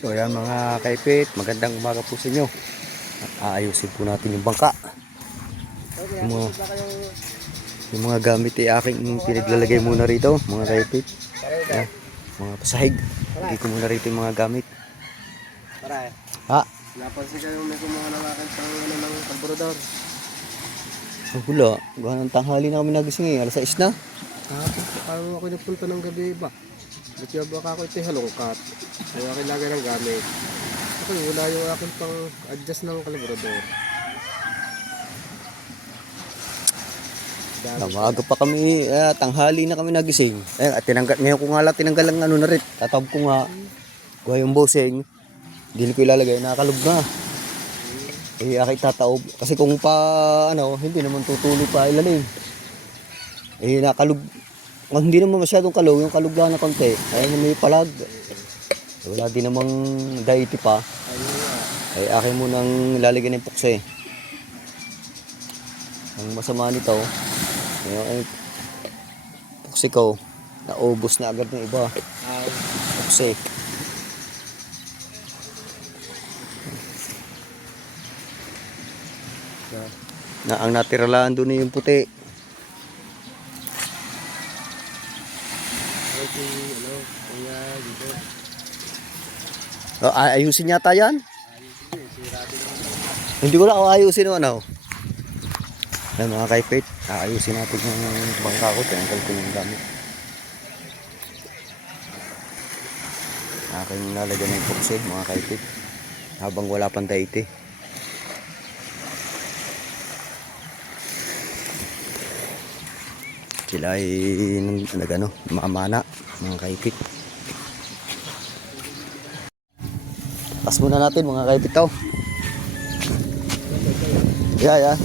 So yan mga kaipit, magandang umaga po sa inyo. Aayusin po natin yung bangka. Yung mga, yung mga gamit ay aking pinaglalagay muna rito mga kaipit. Yan, mga pasahig. Lagay ko muna rito yung mga gamit. Ha? Napansin kayo may kumuha ng akin pang ng karburador. Ang hula, gawa ng tanghali na kami nagising alas 6 na. Parang ako nagpunta ng gabi ba? Bukya baka ako ito halongkat. Kaya akin lagay ng gamit. Ako wala yung akin pang adjust ng karburador. Maaga pa kami, tanghali na kami nagising. Ngayon ko nga lang tinanggal ang ano na rin. Tatab ko nga, gawa yung boseng. Hindi ko ilalagay, nakakalog na. Aking tataob. Kasi kung hindi naman tutuloy pa ilalim. Nakalog. Hindi naman masyadong kalog, yung kalog lang na konti. Ayun may palag. Wala din namang daiti pa. Akin munang lalagyan ng pukse. Ang masama nito, pukse ko, naubos na agad ng iba. Pukse. Ang natiralaan doon yung puti. Ayusin yata yan. Hindi ko lang ayusin ano. Ayan mga kaipit, ayusin natin yung bangka ko. Tinanggal ko yung gamit. Aking lalagyan ng pukse mga kaipit. Habang wala pang daiti. Sila ay mamana mga kaipit. Tas muna natin mga kaipit to. Yeah.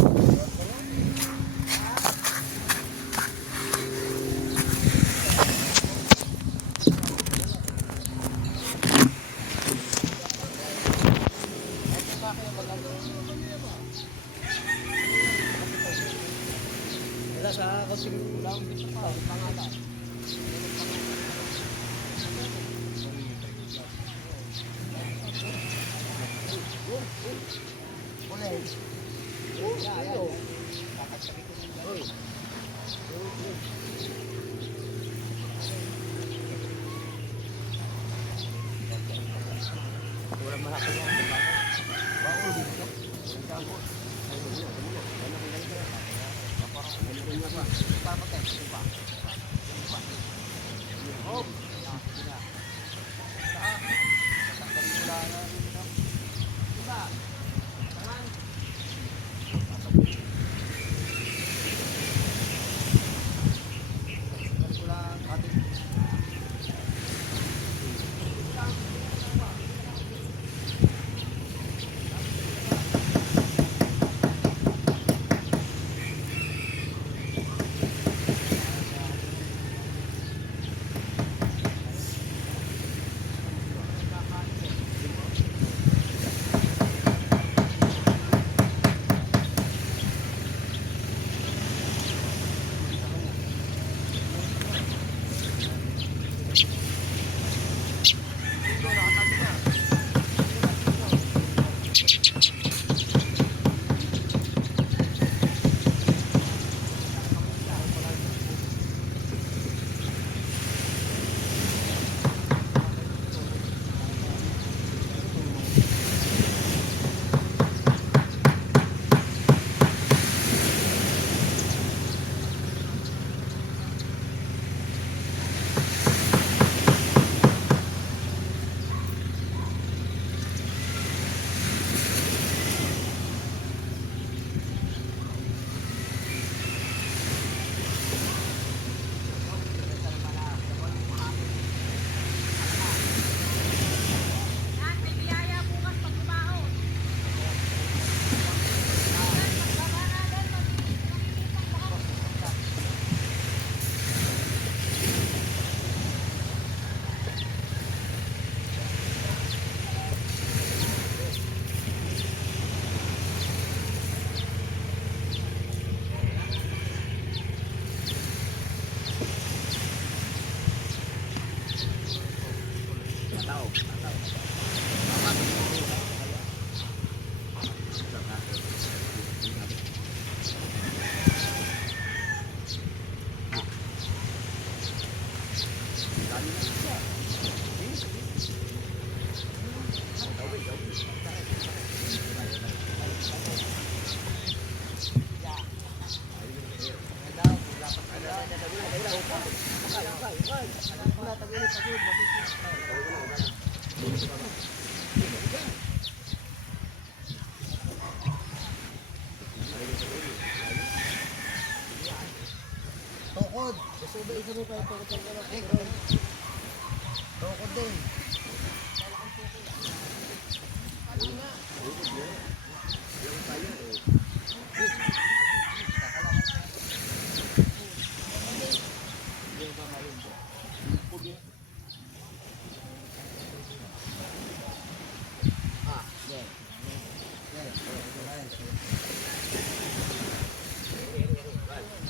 Tukod. Gusto ba isa mo pa ito? Tukod din.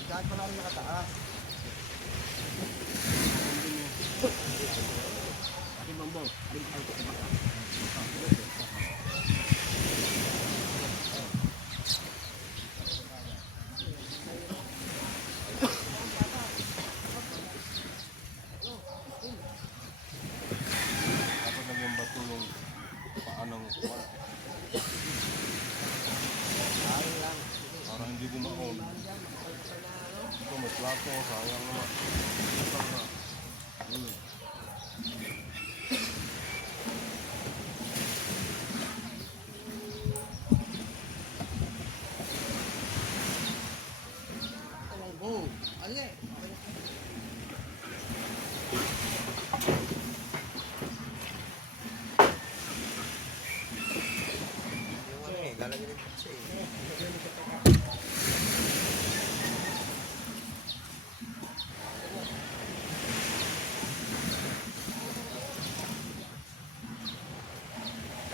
Saan pa namin nakataas? Dapat naging bato yung paanong para hindi bumaon. Ito may plato, sayang naman. Sayang na.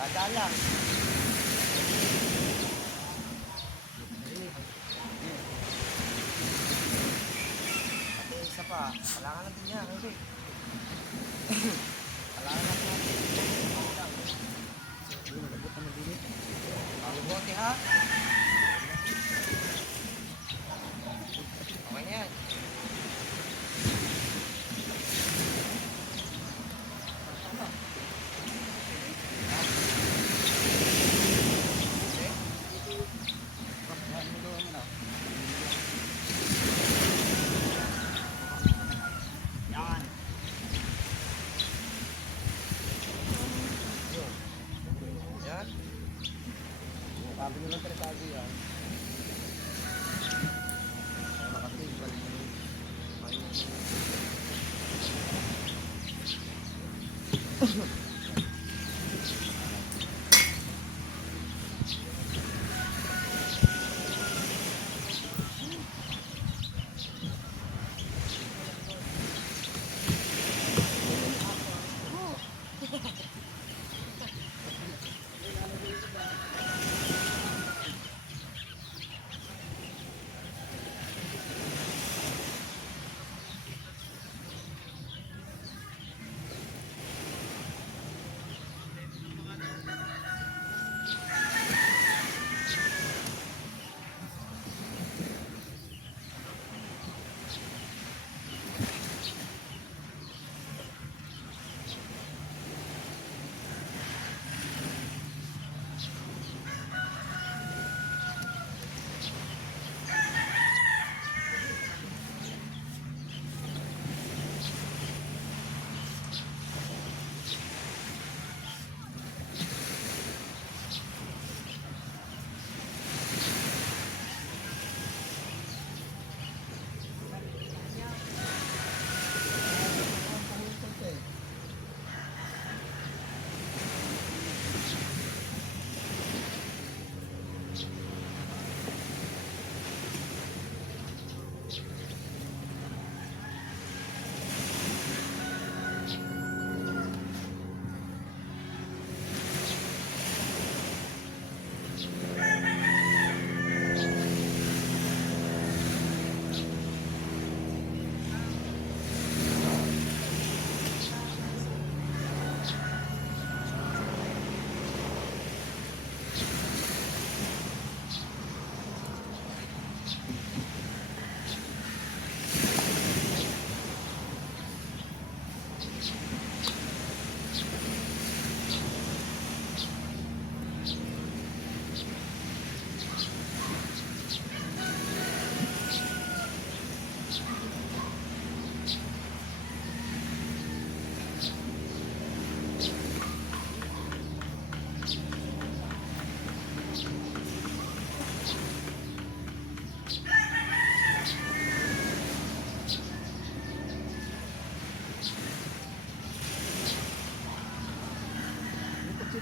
Dadalang. Pati isa pa. Kailangan natin yan. Kasi. Kailangan natin. Malubote ha. Okay na yan. Yan. Yan. Sabi nyo lang tratado yan. Nakatibal.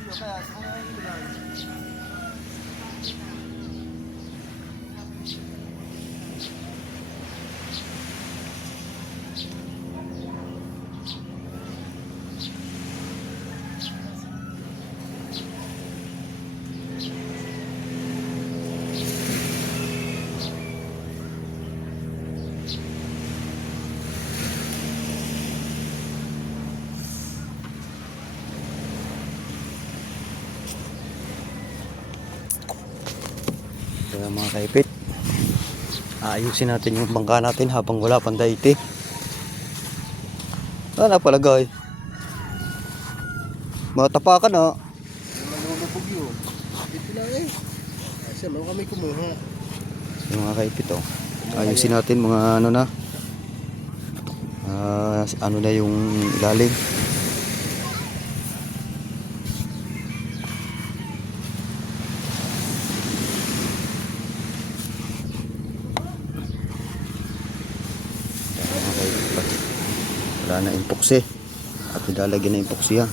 kaya sa mga ilan. Kaya mga kaipit, ayusin natin yung bangka natin habang wala pang daite. Ano palagay? Mga tapakan na. Malulubog yun. Dito na eh. Kasi mo kami kumuha. Yung mga kaipit oh. Ayusin natin mga ano na. Ano na yung ilalim. Mga kaipit, wala na epoxy. At ilalagyan na epoxy yan.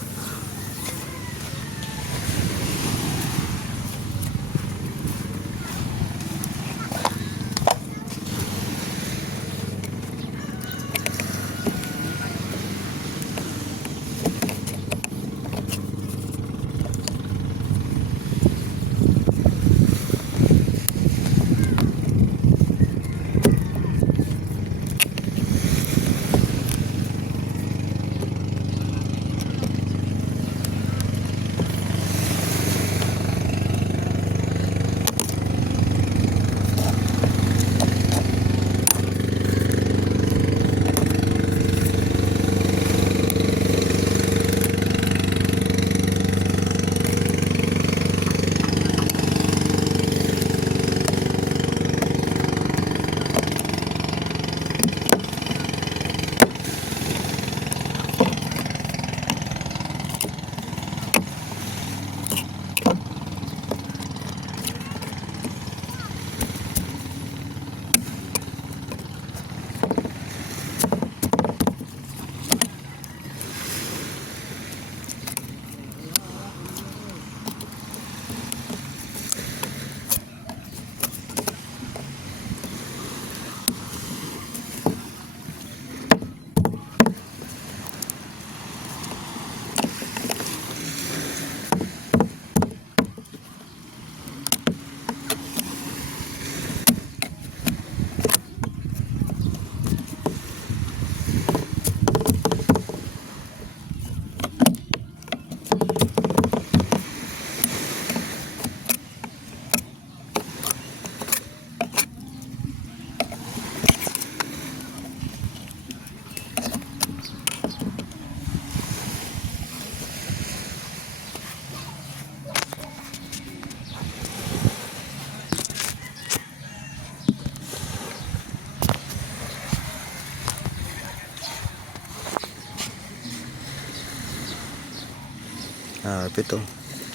Ito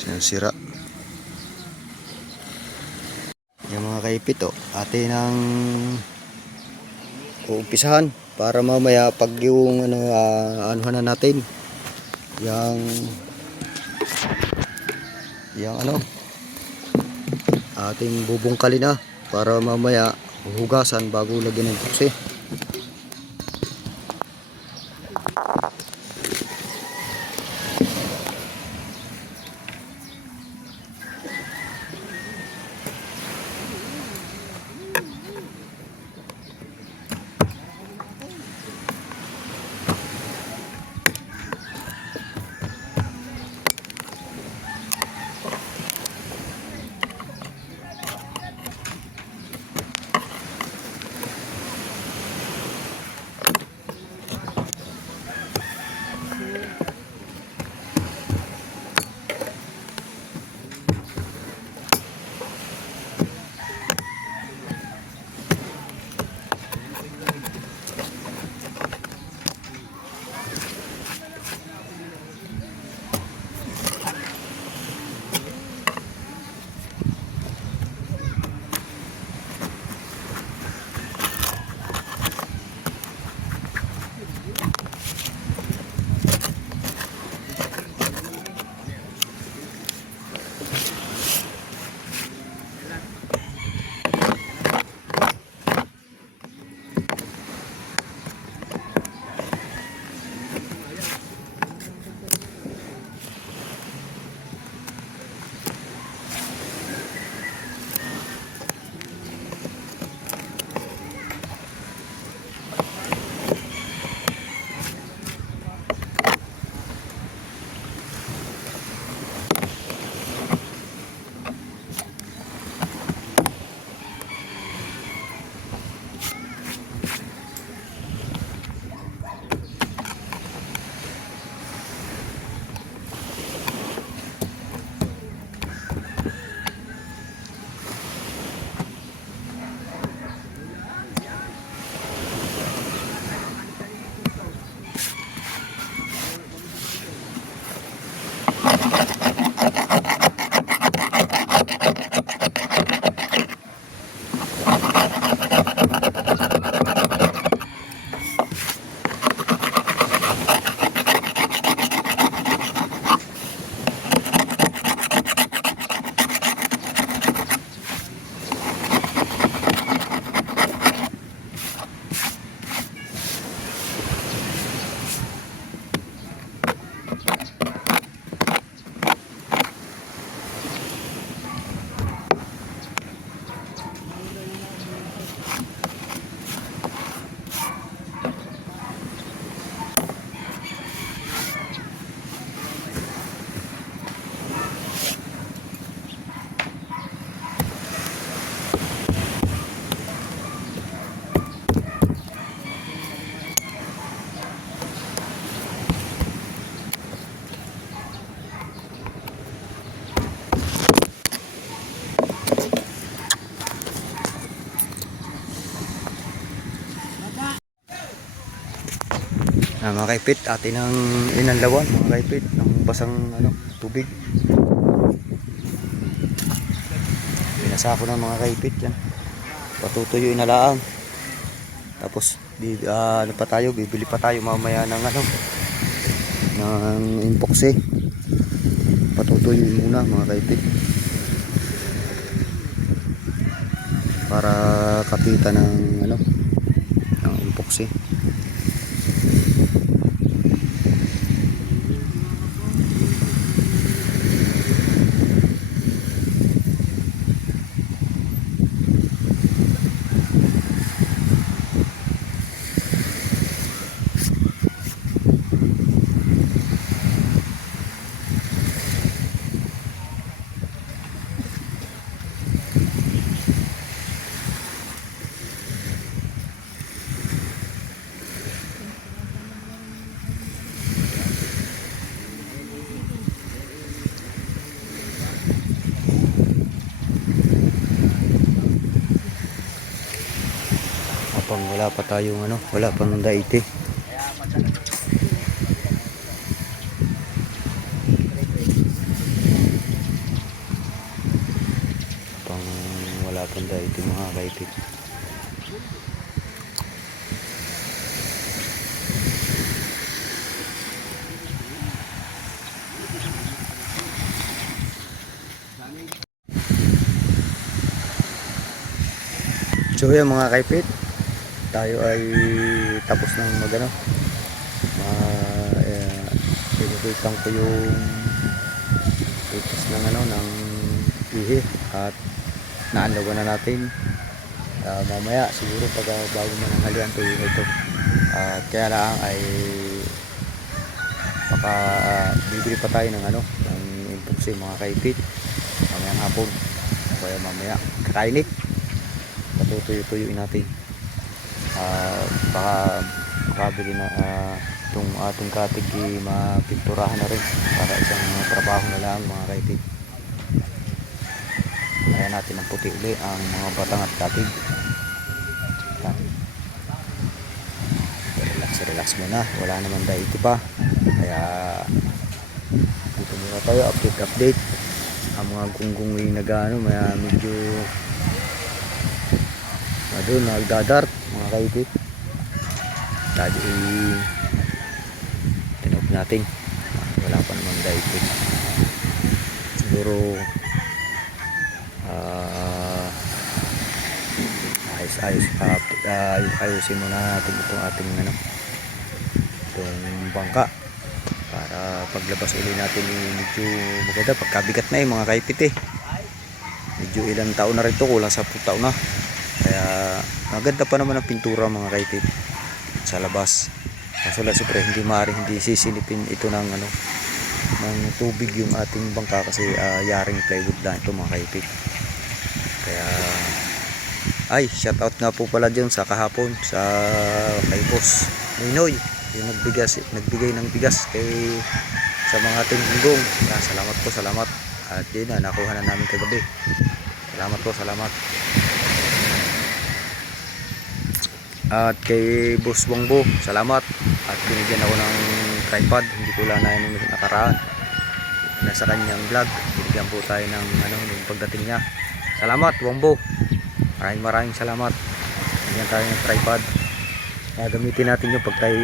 sinasira yung mga kaipit oh. Atin ang uumpisahan para mamaya pag yung anuhan na natin yung ating bubungkalin na para mamaya hugasan bago lagyan ng epoxy. Mga kaipit, atin ang inanlawan mga kaipit ng basang tubig. Binasa ko ng mga kaipit yan. Patutuyuin na lang. Tapos bibili pa tayo mamaya ng ng epoxy. Patutuyuin muna mga kaipit. Para kapitan ng ng epoxy. Wala pa tayong wala pang daite. Wala pang daite mga kaipit. So yan mga kaipit, tayo ay tapos ng pinipitang ko yung itis ng ng ihi at naanlawan na natin. Mamaya siguro pag bago mananghalian tuyo ito, kaya lang ay baka bibili pa tayo ng ng epoxy mga kaipit mamayang hapon, kaya mamaya kakainit patutuyo-tuyuin natin. Baka makabili na itong ating katig mapinturahan na rin para isang trabaho na lang mga kaipit. Kaya natin ang puti uli ang mga batang at katig. Relax muna, wala naman daiti pa, kaya dito muna tayo update ang mga gunggong medyo doon nagdadart mga kaipit. Tadi tinop natin, wala pa naman daito. Siguro ayusin muna natin itong ating itong bangka para paglabas uli natin medyo maganda. Pagkabigat na mga kaipit medyo ilang taon na rin ito, kulang 10 taon na. Kaya maganda pa naman ang pintura mga kaipit sa labas. Kaso lang siyempre hindi sisilipin ito ng ng tubig yung ating bangka kasi yaring plywood lang ito mga kaipit. Kaya shout out nga po pala dyan sa kahapon sa kay Boss Ninoy, yung nagbigay ng bigas sa mga ating gunggong. Salamat at yun nakuha na namin kagabi. Salamat. At kay Boss Wongbo, salamat. At binigyan ako ng tripod, hindi ko lang na nakaraan. Nasa kanyang vlog, binigyan po tayo ng ng pagdating niya. Salamat Wongbo. Maraming salamat. Binigyan tayo ng tripod. Gamitin natin yung pag tayo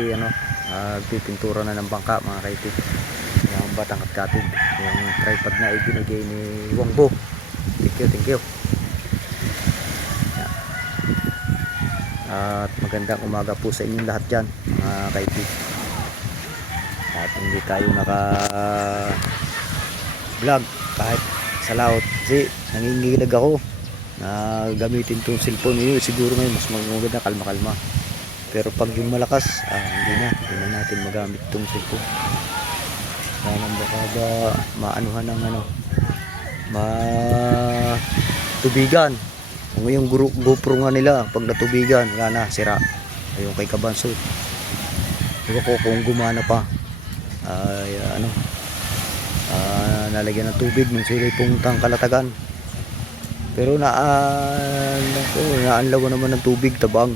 pipintura na ng bangka mga kaipit. Yung batang at katig. Yung tripod na ibinigay ni Wongbo. Thank you. At magandang umaga po sa inyong lahat dyan mga kaipit. At hindi tayo naka vlog kahit sa laot kasi nangingilag ako na gamitin itong cellphone niyo. Siguro ngayon mas maganda kalma. Pero pag yung malakas hindi na natin magamit itong cellphone. Kaya baka maanuhan ng matubigan. Kung yung GoPro nga nila pag natubigan wala na, sira. Ayun kay Kabanso, diba ko kung gumana pa nalagyan ng tubig nung sila pong tangkalatagan. Pero naanlaw naman ng tubig tabang.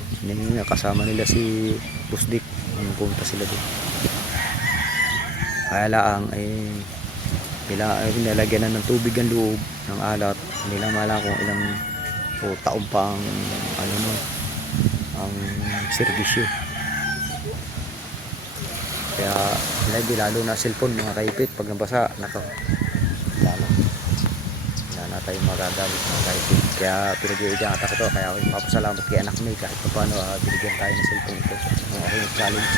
Kasama nila si Busdik pumunta sila doon. Kaya lang nilagyan na ng tubig ang loob ng alat. Hindi lang mala kung ilang taon pa ang ang serbisyo. Kaya lalo na cellphone mga kaipit pag nabasa nako lalo na tayong magagamit mga kaipit. Kaya pinag-iigan ata ko to. Kaya ako mapasalamat kay anak May kahit paano binigyan tayo ng cellphone ito. Okay, challenge.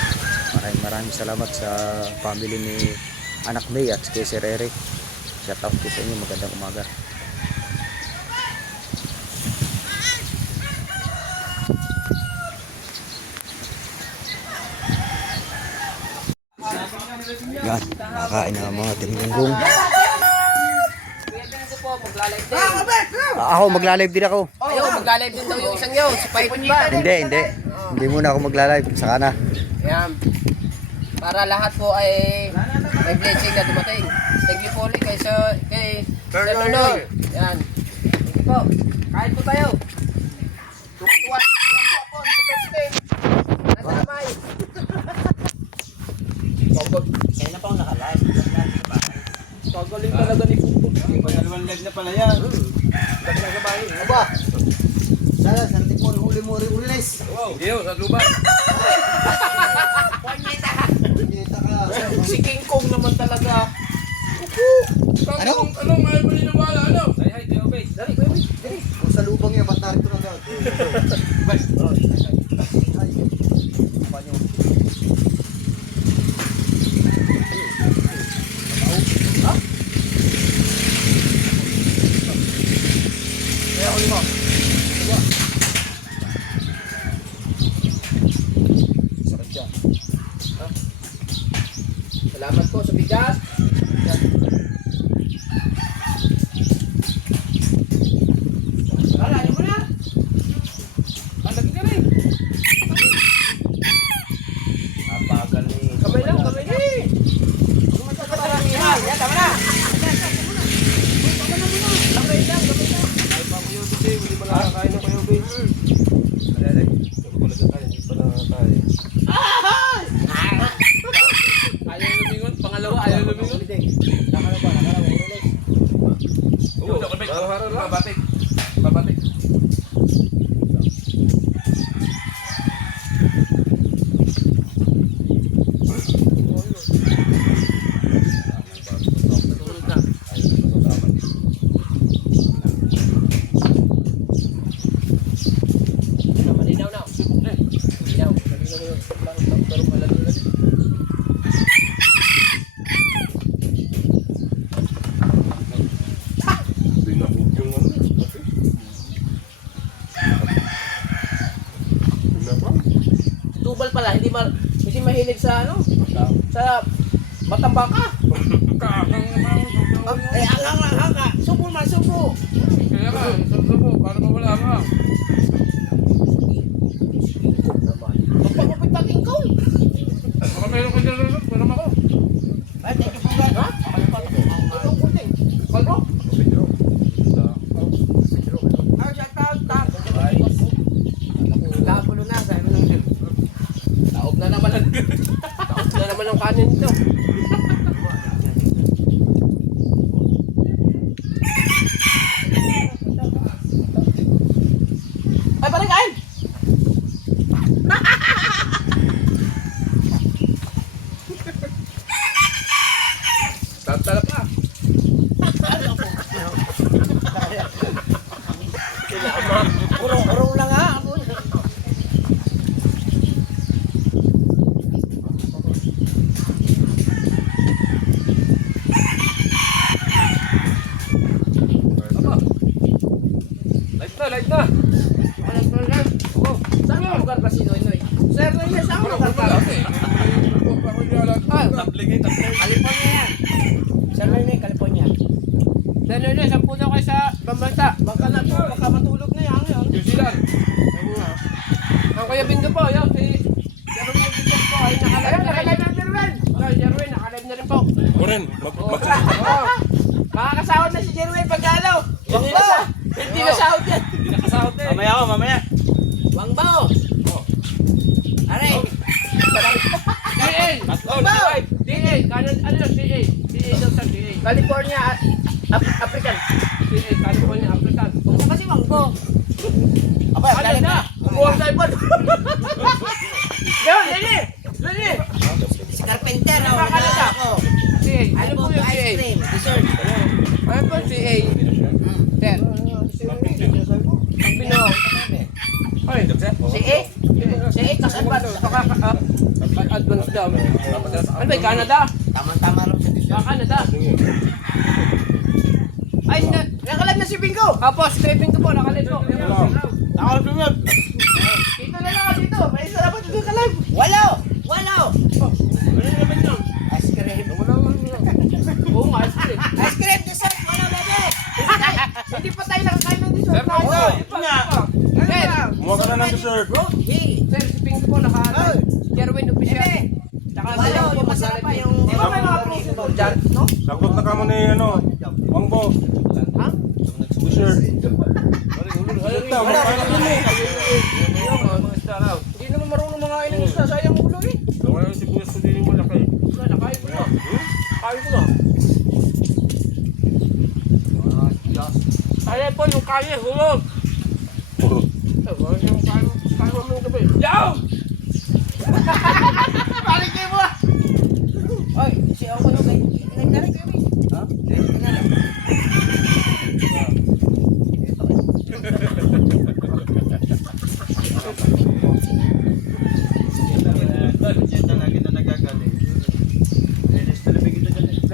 Maraming salamat sa family ni anak May at kay Sir Eric. Shout out po sa inyo. Magandang umaga. Yan, nakain na mga tinunggong. Ako magla-live din ako. Ayaw, magla-live din daw yung isang yun. Sa Python ba? Hindi. Hindi muna ako magla-live. Saka na. Yan. Para lahat po ay may blessing na dumating. Thank you po ulit kay Sir Nonoy. Yan. Thank you po. Kain po tayo. Tuwan po. Nasa lamay. Kaya na pa ako naka-live. Kagaling talaga ni Kuko. Pangalawang leg na pala yan. Ganda sa bahay. Aba! Sana, santik mo, huli mo rin ulis. Wow. Iyo, sa luban. Punyeta ka. Si King Kong naman talaga. Ano? Anong ayaw mo niniwala? Ano? Ay, Teo Bay. Dali, Bay. Kung sa lubang yan, ba't narito na agad? Bay. Salamat po sa bigas. Ano mo na? Ang lagi ka rin. Apagal ni. Kamay lang. Yan, tama na. Kamay lang. Ay, pamuyo kasi. Hindi pa nakakain ng kayo, Bay. Alay. Wala ka tayo. Hindi pa nakakain. Ayaw lumingon. Pangalawa, ayaw lumingon. Oo, haro-haro lang. Babatik. Malinaw na. Malinaw. Binahog yung ano. Tubal pala, hindi mahilig sa sa matambaka. Hanga. Subo. Kaya ka, subo, para mawala ka. Magpagupit natin ko. Baka meron ka dyan rin, meron ako. Ay, thank you po guys. Ha? Itong puting. Kalbo? Ay, shout out. Lapulo na. Sabi mo lang. Taob na naman ang kanin ito. Ay, parang kain! Talap na. Urong lang ha. Light na. Oh, saan mo lugar ba si Noy? Sir Noy, saan mo lugar ka? California yan. Sir Noy, California. Sir Noy, saan po daw kayo sa Bambansa? Baka matulog na yan. New Zealand. Ang Kuya Bindo po, yun, si Jerwin Bindo po, ay nakalive na Jerwin. Ay, Jerwin, nakalive na rin po. Oren, Makakasahod na si Jerwin pag ano. Hindi na sahod yan. Hindi nakasahod eh. Mamaya. Wang bao. Aray. isa lang. CA! DA! Kanan, ano yun? CA? CA daw sa CA. California, African. CA, California, African. Ano kasi manggo? Aba, Ano galit na? na. Umuha sa iPod. Yan, Lili! Lili! Si Carpenter, oh, Nakakalata. ako. CA, ano Ano po yung ice CA? cream, dessert. Ano po yung CA? Sir. Ang binuo. Ay, Si E? Si E, kas-advance. advance daw. Ano ba, Canada? Tama-tama rin sa dessert. Canada. Ay, nakalive na si Bingo. Apo, si Bingo po, nakalive po. Ako sunod. Dito na lang, dito. May isa dapat dito ka-live. Walo! Walo! Ano naman yun? Ice cream. Oo nga, ice cream. Ice cream, dessert, walo, bebe! Hindi pa tayo nakakain ng dessert. Sir, Bingo! Hindi pa. Sir, Kumuha ka na ng dessert. Hey! sir, si Bingo po, Jerwin official. Tsaka si Walo, Bingo, yung masarap pa yung... Di ba may mga principal dyan? No? Sagot na kamo ni ano, Wangbo. Ha? Dessert. Hindi naman marunong mga ilang isda. Sayang ulo eh. Wala yung sibuyas ko din yung malaki. Wala, nakain ko na. Kain ko na. Kaya po yung kaya, hulog. Yung kaya mo yung gabi. Yaw! Paligay mo! Oy, si ako yung kay... Nagdalag kami. Ha?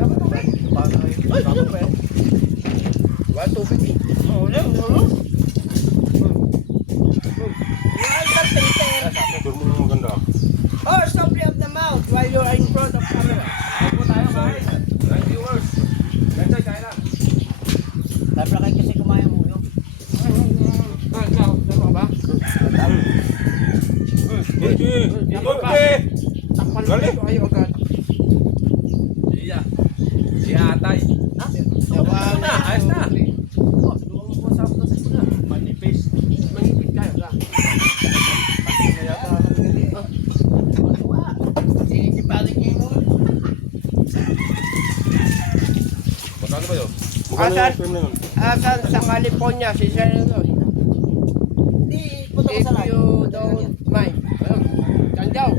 Ay, ano ba yan? Wala tubig eh. Tur mo ng maganda. Oh, softly of the mouth while you are in front of camera. Kain po tayo, kain. Kain viewers. Kain lang. Sabi na kayo kasi kumain mo yun. Kain, sama ka ba? Takpan mo ito kayo agad. Si Atay. Ayos na, ayos na. Oh, duwang mo sa akin sa pula. Manipis. Manipit kayo, ka. Hindi pa rin kayo mo. Magkano ba yun? Asan? Magkano yung cream na yun? Asan sa California, si Sir Lord? Hindi, punta ko If sa live. you don't mind. Diyan daw.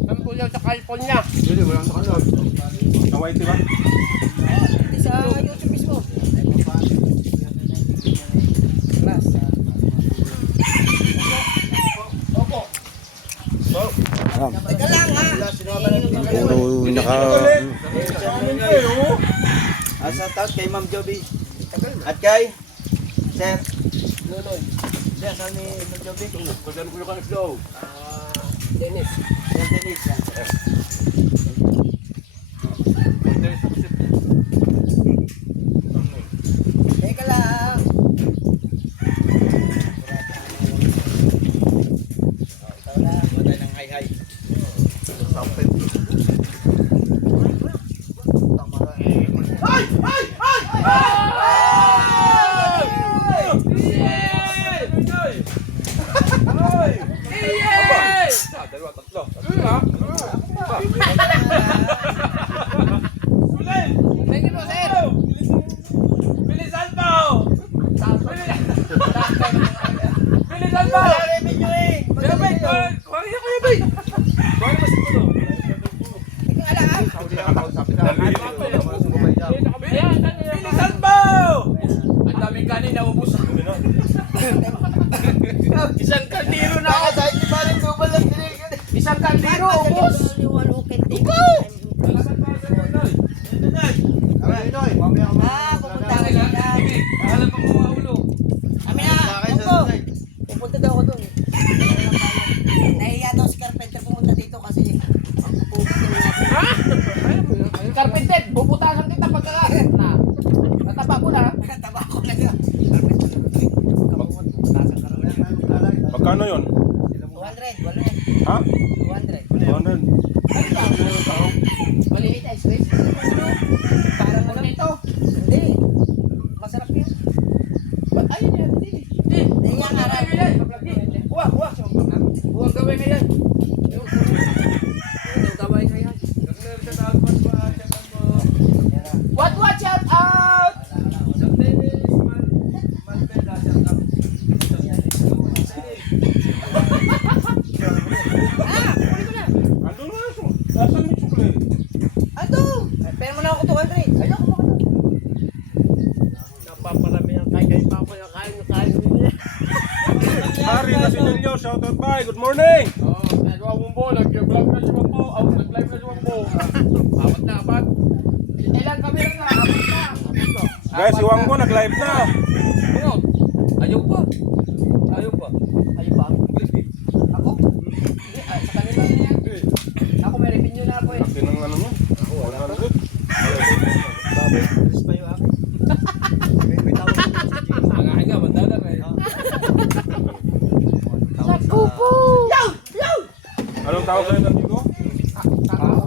Saan po daw sa California? Hindi, wala sa kanila. Sa white, diba? Hindi sa YouTube mismo. Class. Teka lang ha. Puro naka... Asa taot kay Ma'am Joby. At kay Sir. Nunoy. Sir, saan ni Ma'am Joby? Pagdano ko yung kanis daw. Dennis. Sir Denise. Teka lang. Ikaw lang. Matay ng hay-hay. Dalawa, tatlo. Thank you po, sir. Bilisan mo! Bilisan mo! Kaya ba? Kuha niya kayo ba? Kuha niya ba si Puno? Bilisan mo! Ang daming kanin na ubus. Isang kaldero na ako. Isang kaldero ubus. Pupunta ka dyan. Alam pa mo mga ulo. Kami na. Opo. Pupunta daw ako doon. Nahiya daw si Carpenter pumunta dito kasi pupunta natin. Carpenter, bubutasan kita pagkakasin na. Nataba ko na. Taba ko na yun. Carpenter. Puputasan ka naman. Magkano yun? 200. Wala yan. Ha? 200. 200. Maliit ice cream. Parang ano ito? Hindi. Masarap yun. Ayun yan, hindi. Hindi yan, harap. Huwag gawin ngayon. ako to, Andre. Ayoko mo ka to. Napaparami ang kay Papa yung kain niya. Hari na sinilyo, shoutout bye, good morning! Oo, nagawa mong bo, nag-vlog na si Mambo. Nag-live na si Mambo. Apat na apat. Ilan kami lang na? Apat na. Guys, si Wangbo nag-live na. Ano? Ayaw pa. Ayaw pa. Ayaw ba? Ako? Hindi, sa kanila na yan. Ako may revenue na ako eh. Laki ng ano nyo? 100. Babay, alis pa yung akin. May tawag ko sa Gino. Ang aking nga, bandada na eh. Anong tawag sa'yo, San Diego? Takaw.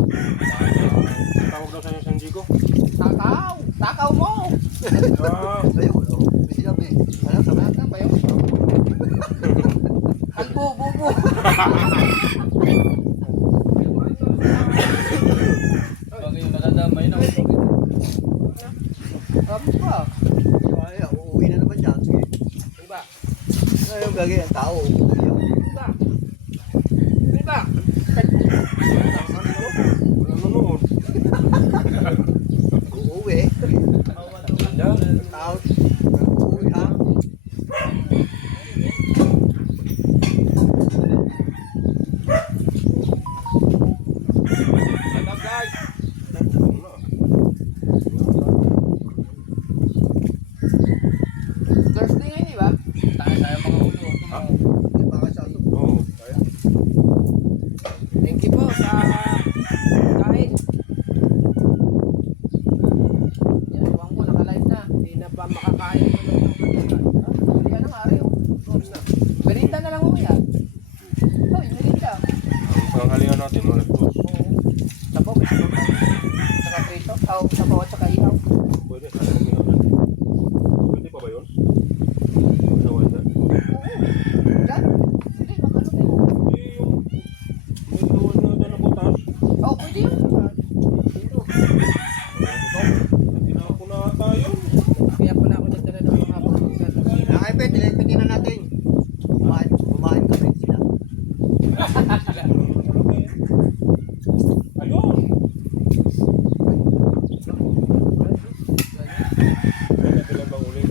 Tawag daw sa'yo, San Diego? Takaw. Takaw mo. Ah, Ayun, may sinabi. Ano, sabi? Takaw ba yun? Kalbo, bubo. Bagay yung nadadamay na. Ano ba? Ay, uuwi na naman dyan. Sige. Ano ba? Ayun, gagay ang tao. Uuwi yan. Ano ba? Ano ba? wala nanonood. Uuwi. Tao. Uuwi, ha? What's up guys? Thursday ngayon, di ba? Tayo mga ulo. Hindi pa kasi ako. Oo, kaya. Thank you po sa kain. Yan, huwag mo naka-live na. Hindi na pa makakain ko ng yan ang araw. Merinda na lang mamaya. Oh, merinda. Ang panghalingan natin, ulit po. Sabaw, may sabaw tayo. Saka prito. Sabaw at saka ihaw. Pwede, ano yung minahan? Pwede pa ba yun? Nawan na? Yan. Hindi, magano din. Hindi yung... May nawan na dyan na butas. Oh, pwede yun. Tinako na ata yun. Kaya pala ako nagdala ng mga pagkakas. Nakaipe, tinipin na natin. Kumain kami sila. Ayun! Kaya kailan bang ulit?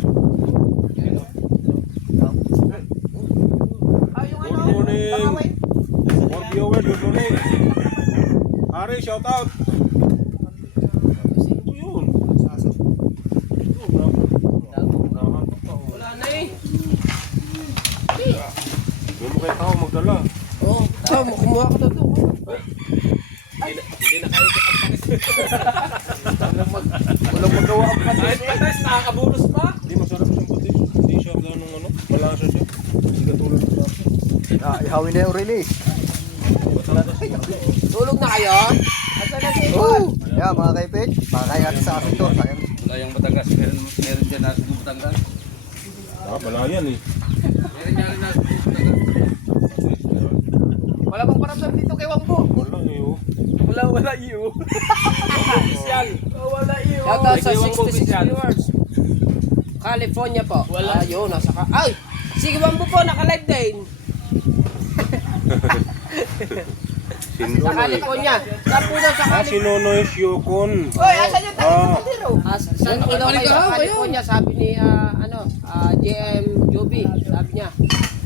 Ah, yung Good ano? morning! Pangaway. More viewers, good morning! Ari, shout out! Ano yun? Ito, bravo. Nakahantok pa. Wala na eh. Hindi mo kayo tao magdala. Oo. Oh, kumuha ko na ito. Hindi na kayo kapatid. Walang magawa ang Ay, patis. patis, nakakabulos pa. Hindi masarap siyang patis. Hindi siya ganong ano, malasa siya. Hindi katulad ng sabi. Ihawin na yung release. Tulog na kayo? Asa na si Ipon? Yeah, mga kaipit. Pakakain natin sa akin to. Sayang. Wala yung Batangas. Meron dyan nasa Batangas. Ah, balayan eh. Meron dyan nasa Batangas. Wala bang paramdam dito kay Wangbo? Wala eh oh. Wala iyo. Official. Wala iyo. Shout out sa Ikaw ang 66 official. viewers. California po. Wala. Ayun, nasa ka... Ay! Sige Wangbo po, naka-live din. Sa Sinonoy. California. Saan po daw sa Ah, California? Sinonoy Syukon. Oy, asan yung tayo Ah. ng Matiro? Saan po daw kayo sa California? Sabi ni, JM Joby. Sabi niya.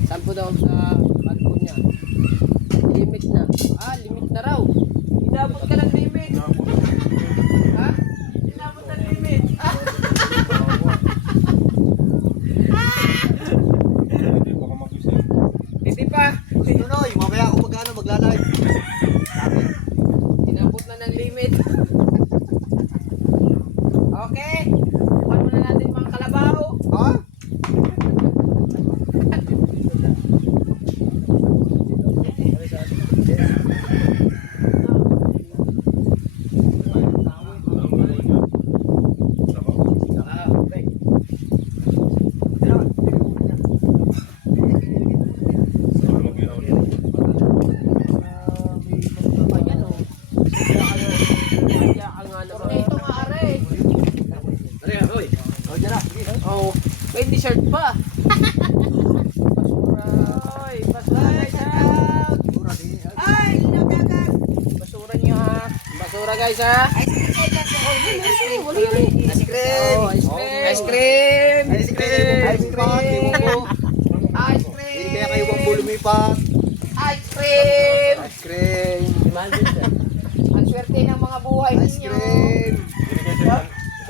Saan po daw sa California? Limit na. Ah, limit na raw. Inabot ka ng limit. Ha? Inabot ng limit. Ah, Hindi pa ka mag-isip. hindi pa. Nunoy, mamaya ako magla-live. Inabot na ng limit. Okay. Ano na natin mga kalabaw? Ha? Ayan o. Kaya ang ano. Ito nga are. O, dyan na. Sige. Oh, may t-shirt pa. Basura. Oy, basura guys ha. Mura din. Ay, nagkakat. Basura niyo ha. Basura guys ha. Ay, Ice cream! Ice cream! Ice cream! Ice cream! Ice cream! Ice Hindi kaya cream! kayo bang bulumipat? Ice cream! Ice cream! Ang swerte ng mga buhay Ice ninyo. cream! Binigay sa'yo.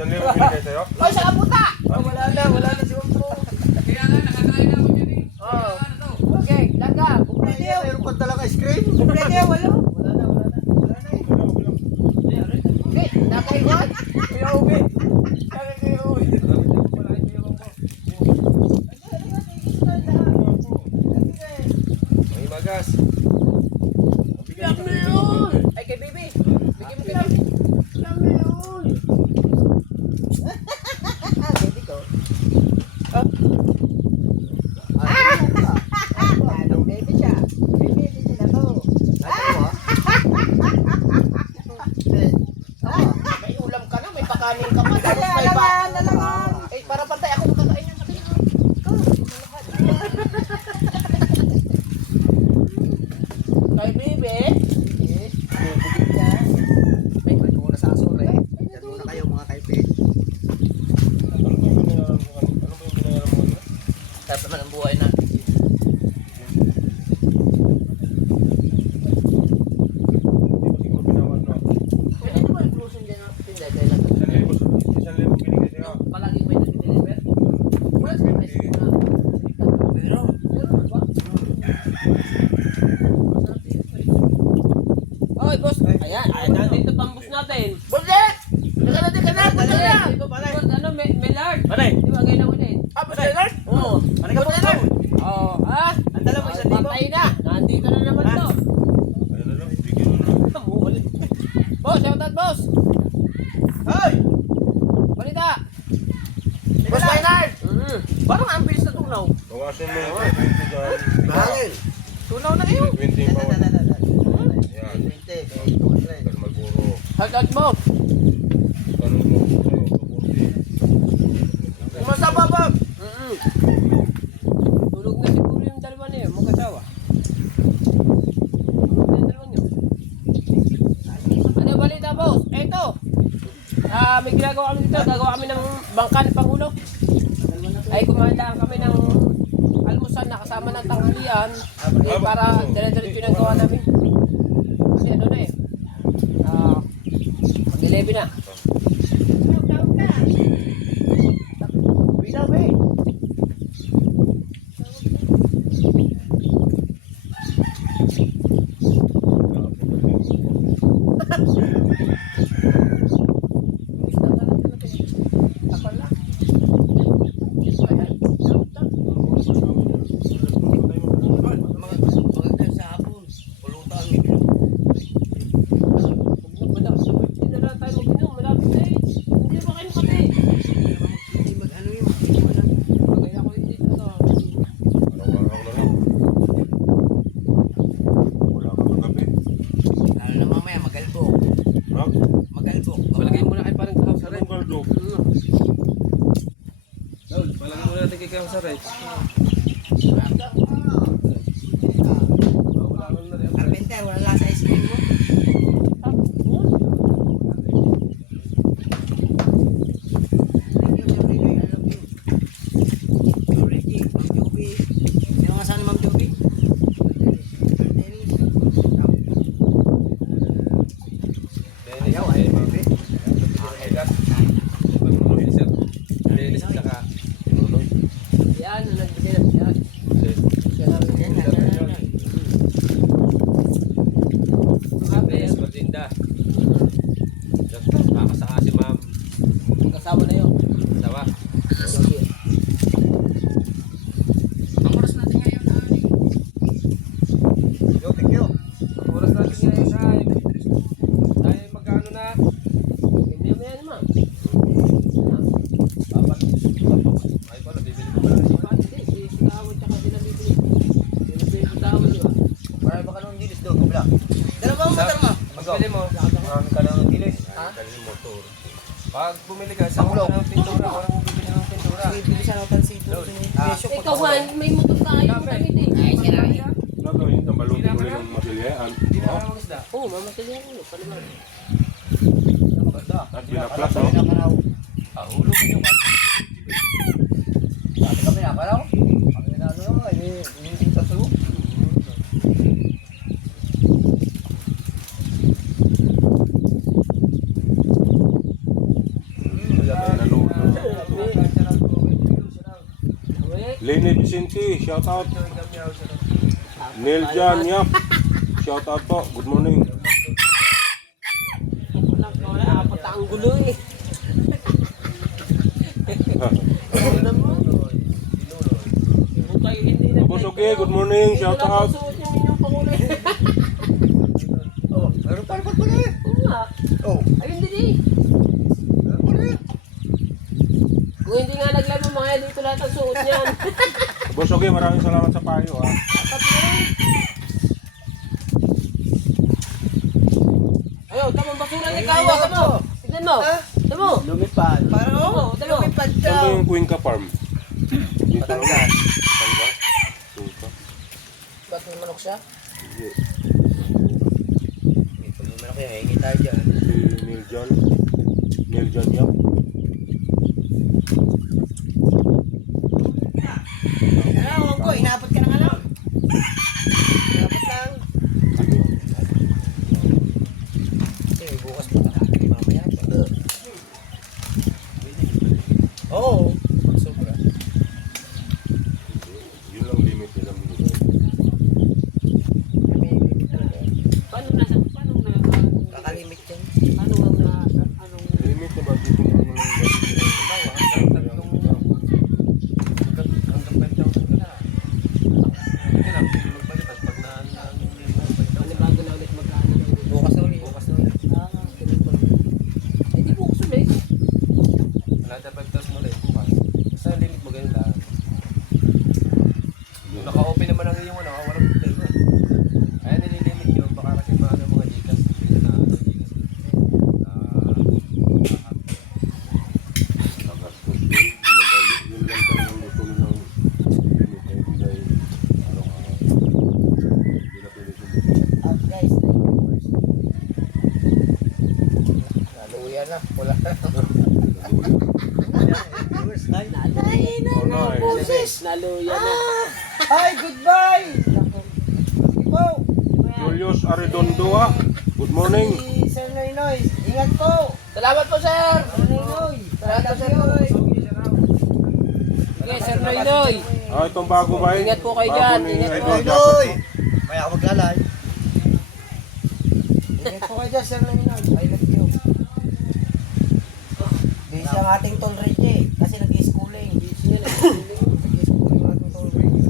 1,000 binigay sa'yo. Oy, sa kabuta! Wala na si Mambo. Oh. Okay, laga. Hindi, mayroon pa talang ice cream. Kumplete, wala. Hindi, nakaiwan. Kuya Ubi. Kaya Kuya Ubi. May magas. Bigyan mo yun. Ay, kay baby. Bigyan mo kay baby. Bigyan mo yun. Baby ko. Anong baby siya? May baby siya na to. May ulam ka na, may pakanin ka pa. Tapos may ba? Eh, para pantay ako makakain ng sabi. Kay baby. May kwento ko na sa asore. Diyan muna kayo mga kaipe. Ano ba yung binayaran mo? Ano ba yung binayaran mo? Sarap naman ang buhay natin. Hindi ko siguro binawan na. Pwede naman yung bluson dyan ang tinda. Dahil lang 1,000 binigay sa'yo. palaging may nag-deliver. Wala sa ice cream na. Meron ba? Oy, boss. Ayan. Nandito pang boss natin. Bullet! Teka na, teka na. Boss na. Mellard. Di ba kayo naman eh? Ah, boss Mellard? Oo. Ano ka po ito? Oo. Ah? Ang dala mo isang libo? Patay na. Nandito na naman to. Ayun na lang, bigyan mo na. Boss, shout out boss. Hoy! Balita. Boss Maynard. Parang ang bilis na tunaw. Bawasan mo yung 20 dyan. Bahangin! Tunaw na kayo. 20 yung bawat. Yan. 20, kay 200. Dahil maguro. Shout out mo. Tanong mo kung ano, 40. Kumasama ba? Tulog na siguro yung dalawa niyo, mag-asawa. Tulog na yung dalawa niyo. Ano balita boss? Eto. May ginagawa kami dito. Gagawa kami ng bangka ng Pangulo. Ay kumanda kami ng almusal na kasama ng tanghalian. Para dire-diretso yung gawa namin. Kasi ano na eh. Mag-11 na. Bilaw eh. Araw-araw na lang. Wala ka kagabi. Ano na mamaya, magalbo. Ha? Magalbo. Palagay mo na kay parang kahang sa red. Anong galdo? Palagay mo na natin kay kahang sa red. Carpenter, wala lang sa ice cream mo. Ayaw, ay, baby. Dennis at saka Nunoy. Yan, nagbigay na yan. Siya na rin yan. Dennis Matinda. Kakasaka si ma'am. Kasama na yun. Sawa. Ang oras natin ngayon ay Yo, thank you. Ang oras natin ngayon ay tayo magkano na? maya naman. Ay pala, bibili ko pala. Hindi, si Tawad tsaka sila bibili. Bibili si Tawad, di ba? Marami ba ka nung dilis doon, kabla? Dalawang motor mo. Pagpili mo, Marami ka nung dilis. dalhin mo motor. Pag bumili ka, isang ulo ng pintura, walang bibili ng pintura. Bibili siya ng pansito. Ikaw man, may motor ka ayaw mo gamitin. Ay, sira. Gagawin, tambalutin mo rin ng mabilihan. Hindi na lang isda. Oo, mamatil yan ulo. Paliwan. At binaklas, no? Ulo ko nyo. Dati kami nakalaw. Kami na ano, hindi sa sulo. Lene Vicente, shout out. Neil Jan, yap. Shout out po. Good morning. Wala, apat ang gulo eh. Boss okay, good morning. Shout out. Oh, meron pa rin pala eh. Oo nga. Oh. Ayun din eh. Kung hindi nga naglaro mga dito lahat ang suot niyan. Boss okay, maraming salamat sa payo, ha. Ayaw, tamang basura ni Kawa, tamo. Tignan mo. Tamo. Lumipad. Tamo, tamo. Saan ba yung Cuenca Farm? Dito Batangas. Batangas? Cuenca? Ba't may manok siya? Hindi. Pag naman ako yung hingi tayo dyan. Si Neil Jan. Neil Jan, yap. Ano, ko, inabot ka ng ano? Inabot lang. Eh, bukas pa natin mamaya. Oo. Sobra. Yun lang limit nilang binigay. Paano na, Kakalimit yan. paano ang na, anong, Limit na ba dito mo lang panibago na ulit magkano? Bukas na ulit. Bukas na ulit. Ah, ganun pa. Eh, di bukas ulit. Sa limit mo ganun lang. Yung naka-open naman ang iyong ano, walang problema. Kaya nililimit yun, baka kasi maano mga Gcash. Hindi na ano Gcash. Nagastos yun. Magalit yun lang talagang gusto nilang limit na ibigay araw-araw. Hindi na pwede sumit. Out guys. Naluya na, wala na. Oh, nice. Naluya na. Hi, goodbye! Po, Julius Arredondo, ah. Good morning. si Sir Noynoy. Ingat po. Salamat po, sir. Sir Noynoy. Salamat po, Sir Noy. Okay, Sir Noynoy. Ah, itong bago ba eh? Ingat po kayo Bago dyan. ni Ingat po. Idol Noy! Jacob. Maya ako maglalay. Ingat po kayo dyan, Sir Noynoy. I love you. Busy ang ating Tol Reggie kasi nag-schooling. Busy yan. Nag-schooling ang ating Tol Reggie.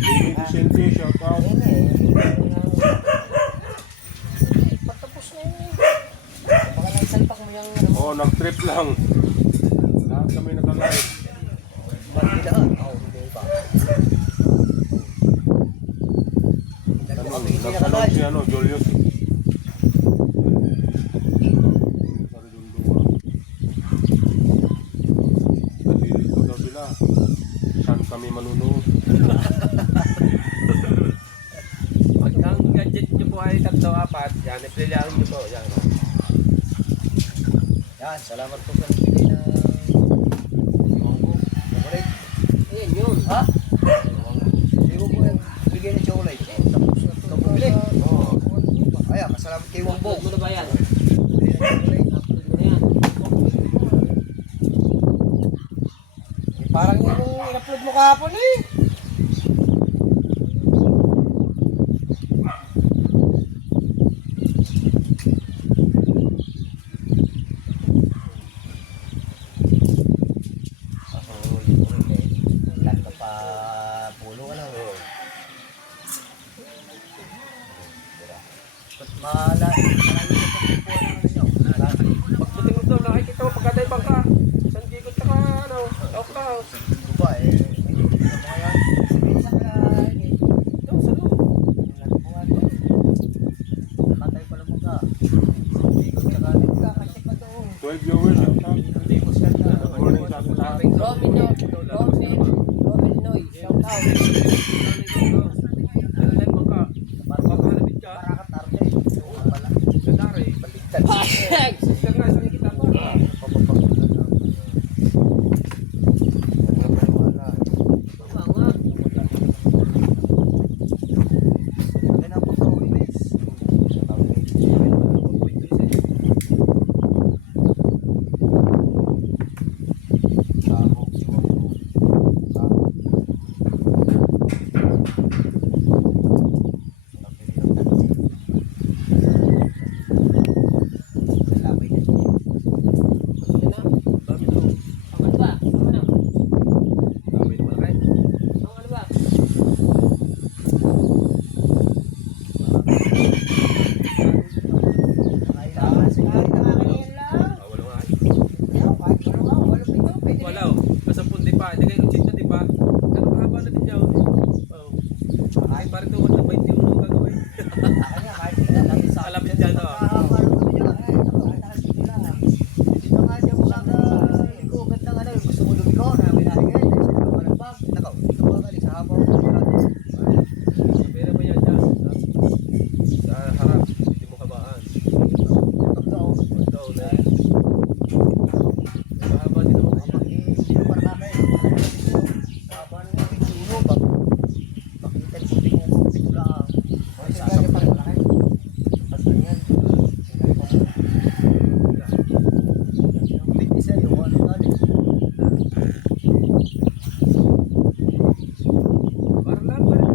Lili Vicente, shout out. Ayun eh. Patapos na yun eh. Baka naisalpak mo yung ano. Oh, nag-trip lang. Lahat kami naka-live. Magbilaan. Oo, hindi pa. Nagsalog si ano, Julius. Nagilito daw sila. Saan kami manunood? Pag ang gadget nyo po ay 3-4, yan, ipilahan nyo po. Yan. Yan, salamat po sa nagbigay ng chocolate. Ayan yun. Ha? Hindi mo po yung bigay ng chocolate. Tapos na ito bumili. Oo. Kaya, masalamat kay Wong Upload Bong. mo na ba yan? Bigay ng chocolate. Upload mo na yan. Parang yung in-upload mo kahapon eh. Mahala. Pagdating mo doon, nakikita mo pagkatay bangka. San Diego tsaka ano, Oakland. Ba eh. Isa ka lagi. Doon sa loob. Nakatay pala mo ka. Hindi ko tsaka. Kakasya pa doon. 12 viewers, shout out. Good morning sa ating lahat. Wala oh. Masampun di pa. Hindi kayo 80 di pa. Pero kahaba na din niya oh. Oh. Ay, parang tuwan na 21 ang gagawin. Alapit dyan oh. Pera pa yan dyan. Sa harap. Hindi mo kabaan. Ito ulit. Mahaba din ako. Parang lang pa rin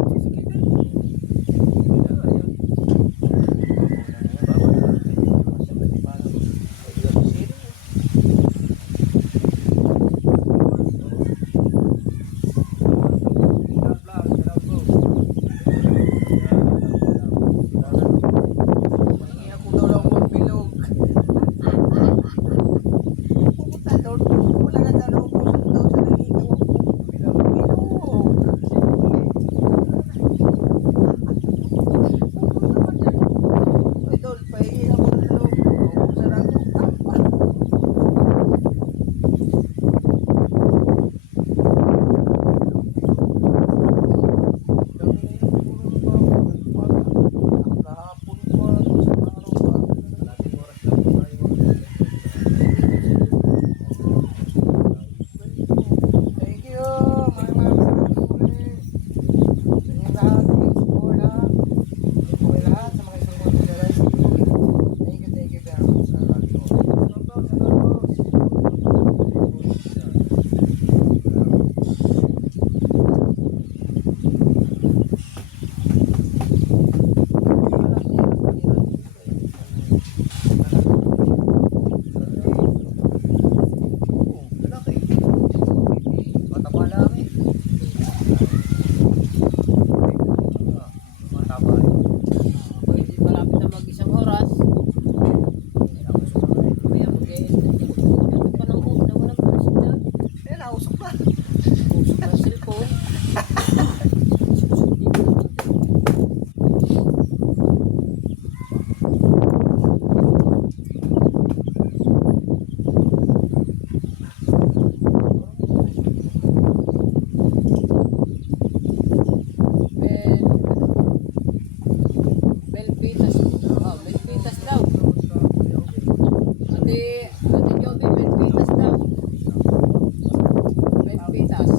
sisikitan.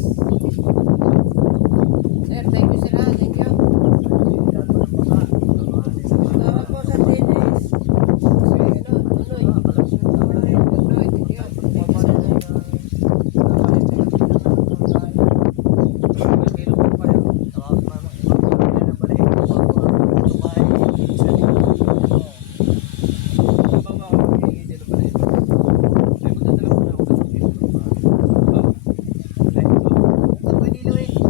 Pwede, Louie.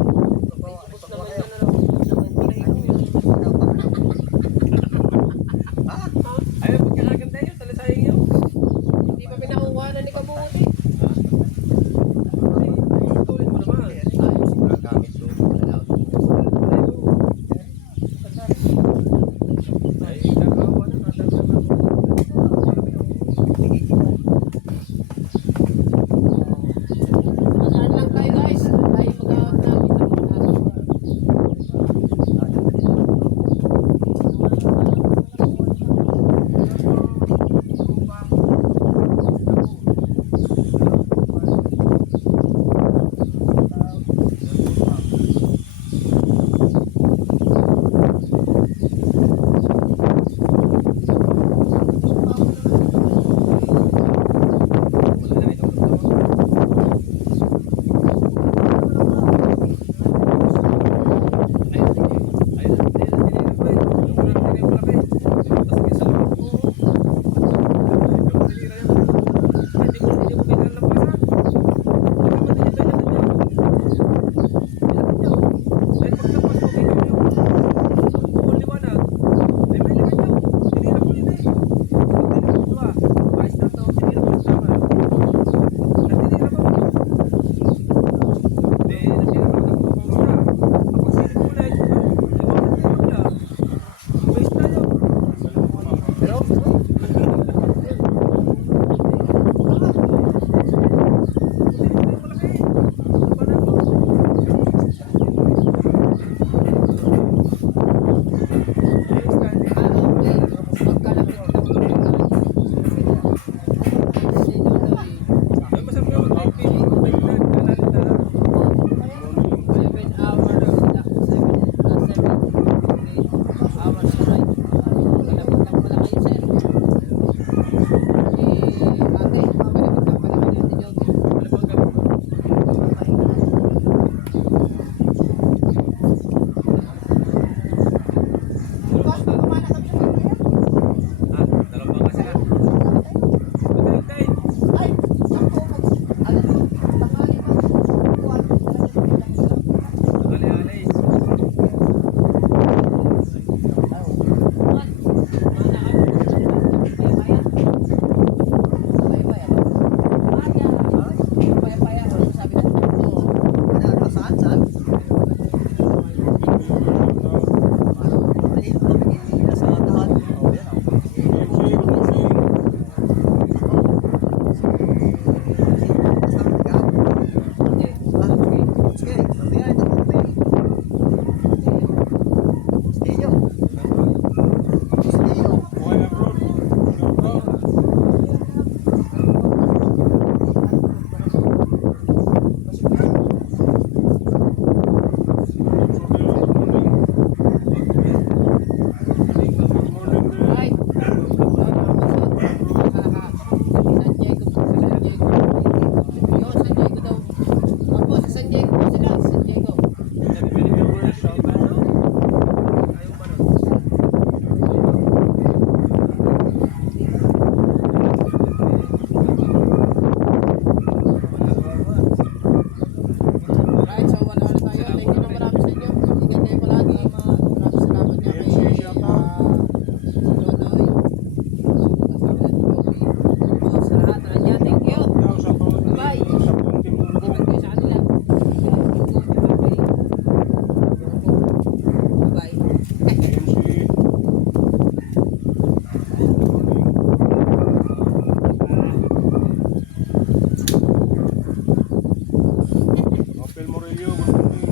7 hours, 7 hours ride. Kalabot lang pala kayo, sir. Ate, kalabot lang pala kayo, Ate Joby. Dalawang bangka sila. Tay, alay-alay. San Diego po sila, San Diego. Right, so wala na tayo. Thank you na marami sa inyo. Ingat kayo palagi. Maraming salamat niya kay Nonoy. Sa lahat, Rania, thank you. Bye. Ingat kayo sa kanila. Bye. Apel Morelio, good morning.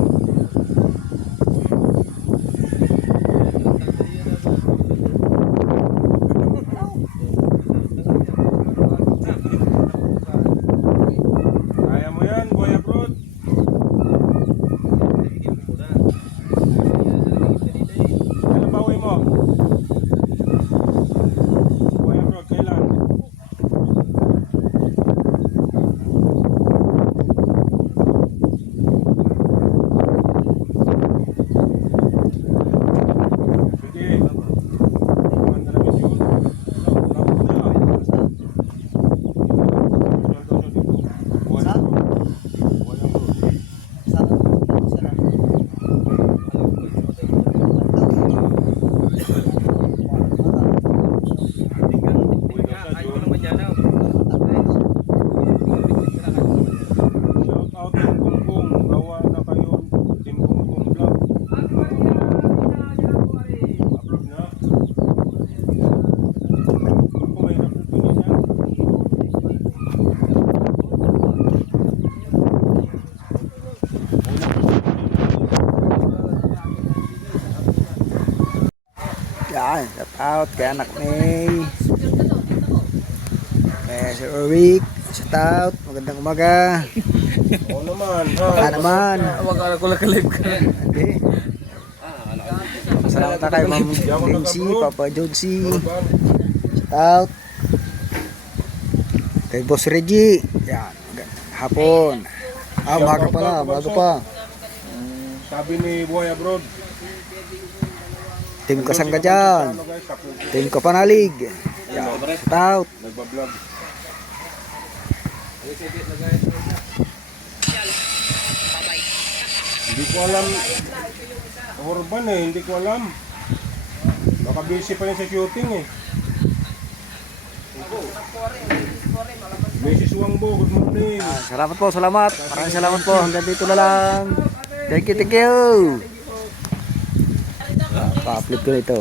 Kaya mo yan, Boy Abroad. Kailan ba uwi mo? Boy Abroad, kailan? Sige. Maganda na yun. Lapot na yan. Boy Abroad. Boy Abroad. Ayaw ko naman yan. Shout out Team Kungkung. Gawa na kayo Team Kungkung Vlog. Upload na. Ako may upload ko niya. Yan, shout out kay anak ni Sir Eric. Shout out, magandang umaga. Oo naman. Baka naman. Wag ko lang ka-live ka. Hindi. Salamat na kay Ma'am Lindsay, Papa Jodsi. Shout out. Kay Boss Reggie. Yan, hapon. Umaga pala, umaga pa. Sabi ni Boy Abroad. Team Kasangga dyan. Ano guys, upload ko. Team Kapanalig. Yan, shout out. Nagbablog. Hindi ko alam. Urban eh, hindi ko alam. Baka busy pa rin sa shooting eh. Mrs. Wangbo, good morning. Salamat po, salamat. Maraming salamat po. Hanggang dito na lang. Thank you, thank you. Pa-upload ko na ito.